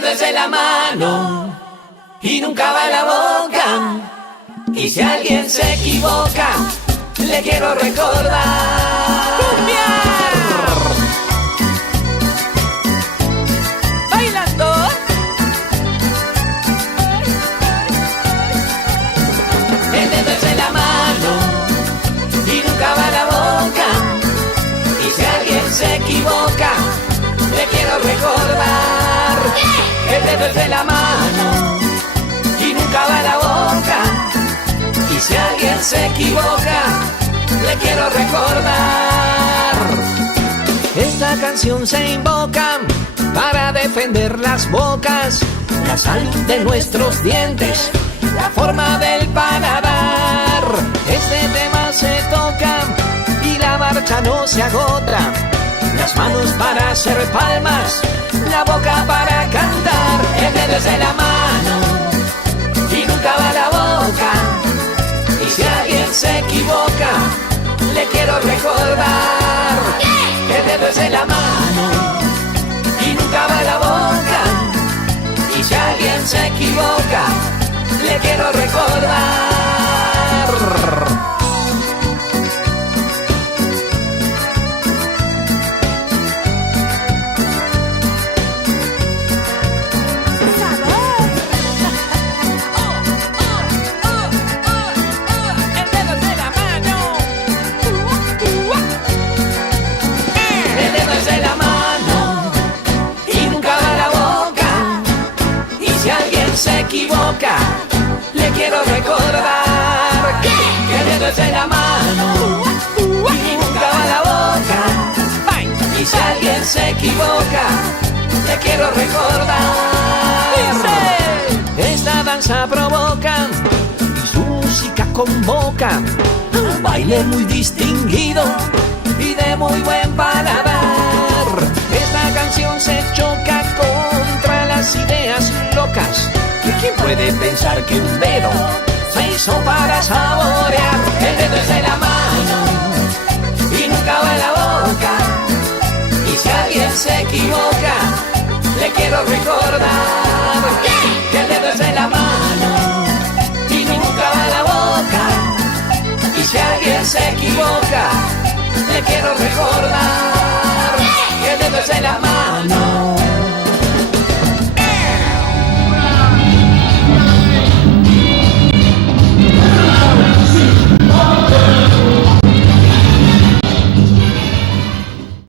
dedo es de la mano y nunca va a la boca. Y si alguien se equivoca, le quiero recordar. ¡Cumbia! Bailando. El dedo es de la mano y nunca va a la boca. Y si alguien se equivoca, le quiero recordar. El dedo es de la mano y nunca va a la boca. Y si alguien se equivoca, le quiero recordar. Esta canción se invoca para defender las bocas, la salud de nuestros dientes, la forma del paladar. Este tema se toca y la marcha no se agota. Las manos para hacer palmas, la boca para cantar. El dedo es de la mano y nunca va a la boca. Y si alguien se equivoca, le quiero recordar. El dedo es de la mano y nunca va a la boca. Y si alguien se equivoca, le quiero recordar. Se equivoca, le quiero recordar que el dedo es de la mano y nunca va a la boca. Y si alguien se equivoca, le quiero recordar. Esta danza provoca y su música convoca un baile muy distinguido y de muy buen paladar. Esta canción se choca contra las ideas locas. ¿Quién puede pensar que un dedo se hizo para saborear? El dedo es de la mano y nunca va a la boca. Y si alguien se equivoca, le quiero recordar que el dedo es de la mano y nunca va a la boca. Y si alguien se equivoca, le quiero recordar que el dedo es de la mano.